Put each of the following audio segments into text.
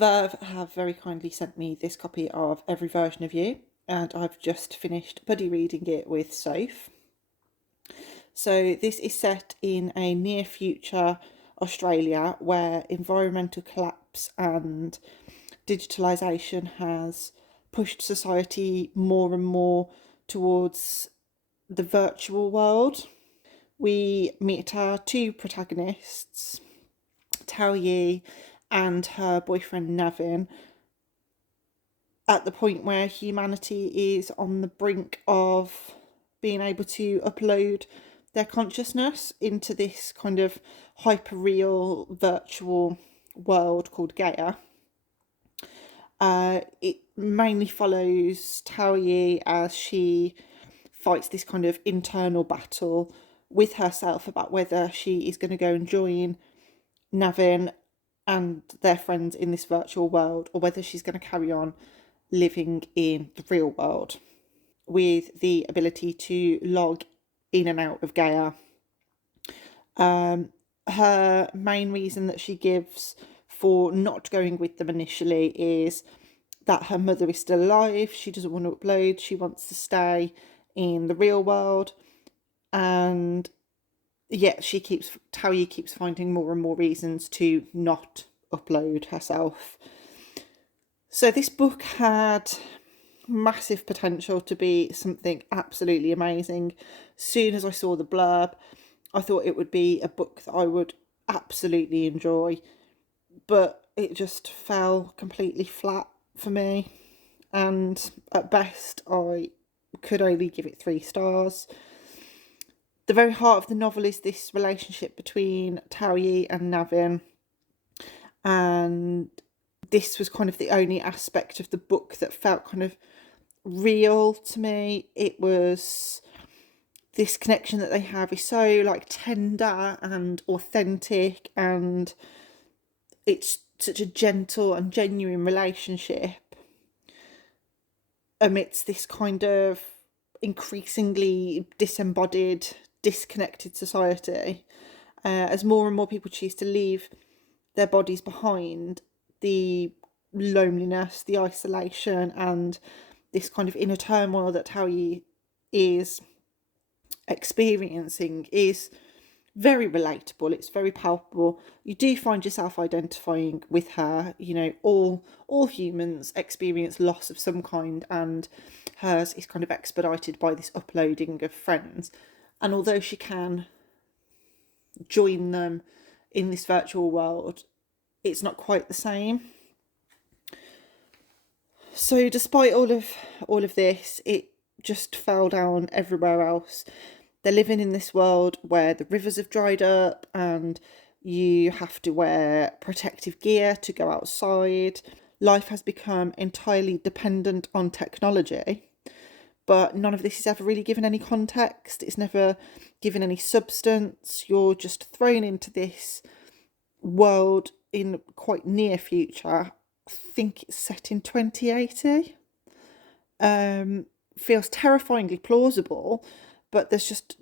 Verve have very kindly sent me this copy of Every Version of You, and I've just finished buddy reading it with Soph. So this is set in a near future Australia where environmental collapse and digitalisation has pushed society more and more towards the virtual world. We meet our two protagonists, Tao Yi and her boyfriend Navin, at the point where humanity is on the brink of being able to upload their consciousness into this kind of hyper-real virtual world called Gaia. It mainly follows Tao Yi as she fights this kind of internal battle with herself about whether she is going to go and join Navin and their friends in this virtual world, or whether she's going to carry on living in the real world with the ability to log in and out of Gaia. Her main reason that she gives for not going with them initially is that her mother is still alive. She doesn't want to upload. She wants to stay in the real world. And yet Tao Yi keeps finding more and more reasons to not upload herself. So this book had massive potential to be something absolutely amazing. As soon as I saw the blurb, I thought it would be a book that I would absolutely enjoy, but it just fell completely flat for me. And at best, I could only give it 3 stars. The very heart of the novel is this relationship between Tao Yi and Navin, and this was kind of the only aspect of the book that felt kind of real to me. It was this connection that they have is so like tender and authentic, and it's such a gentle and genuine relationship amidst this kind of increasingly disembodied, disconnected society. As more and more people choose to leave their bodies behind, the loneliness, the isolation, and this kind of inner turmoil that Tao Yi is experiencing is very relatable. It's very palpable. You do find yourself identifying with her. You know, all humans experience loss of some kind, and hers is kind of expedited by this uploading of friends. And although she can join them in this virtual world, it's not quite the same. So despite all of this, it just fell down everywhere else. They're living in this world where the rivers have dried up and you have to wear protective gear to go outside. Life has become entirely dependent on technology, but none of this is ever really given any context. It's never given any substance. You're just thrown into this world in quite near future. I think it's set in 2080. Feels terrifyingly plausible, but there just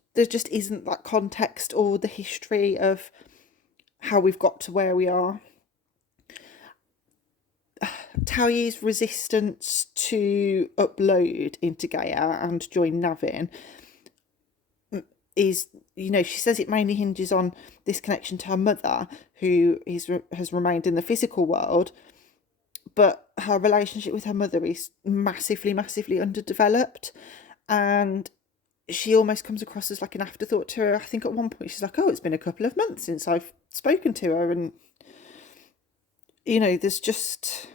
isn't that context or the history of how we've got to where we are. Tao Yi's resistance to upload into Gaia and join Navin is, you know, she says it mainly hinges on this connection to her mother, who has remained in the physical world, but her relationship with her mother is massively, massively underdeveloped, and she almost comes across as like an afterthought to her. I think at one point she's like, oh, it's been a couple of months since I've spoken to her, and, you know, there's just...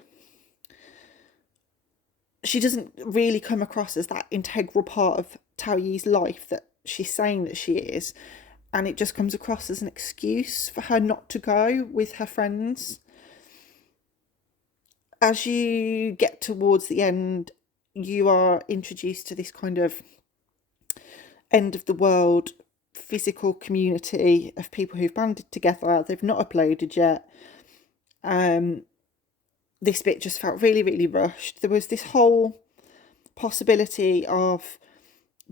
she doesn't really come across as that integral part of Tao Yi's life that she's saying that she is, and it just comes across as an excuse for her not to go with her friends. As you get towards the end, you are introduced to this kind of end of the world physical community of people who've banded together. They've not uploaded yet. This bit just felt really, really rushed. There was this whole possibility of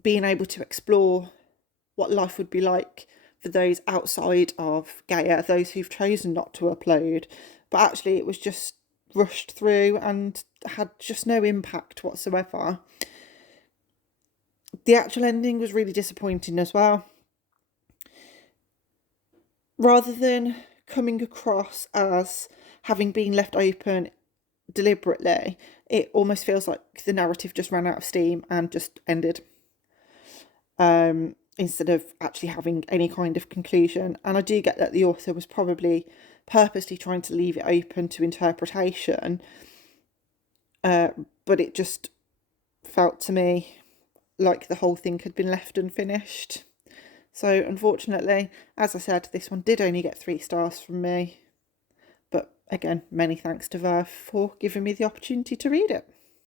being able to explore what life would be like for those outside of Gaia, those who've chosen not to upload. But actually, it was just rushed through and had just no impact whatsoever. The actual ending was really disappointing as well. Rather than coming across as having been left open deliberately, it almost feels like the narrative just ran out of steam and just ended, instead of actually having any kind of conclusion. And I do get that the author was probably purposely trying to leave it open to interpretation, but it just felt to me like the whole thing had been left unfinished. So unfortunately, as I said, this one did only get 3 stars from me. But again, many thanks to Verve for giving me the opportunity to read it.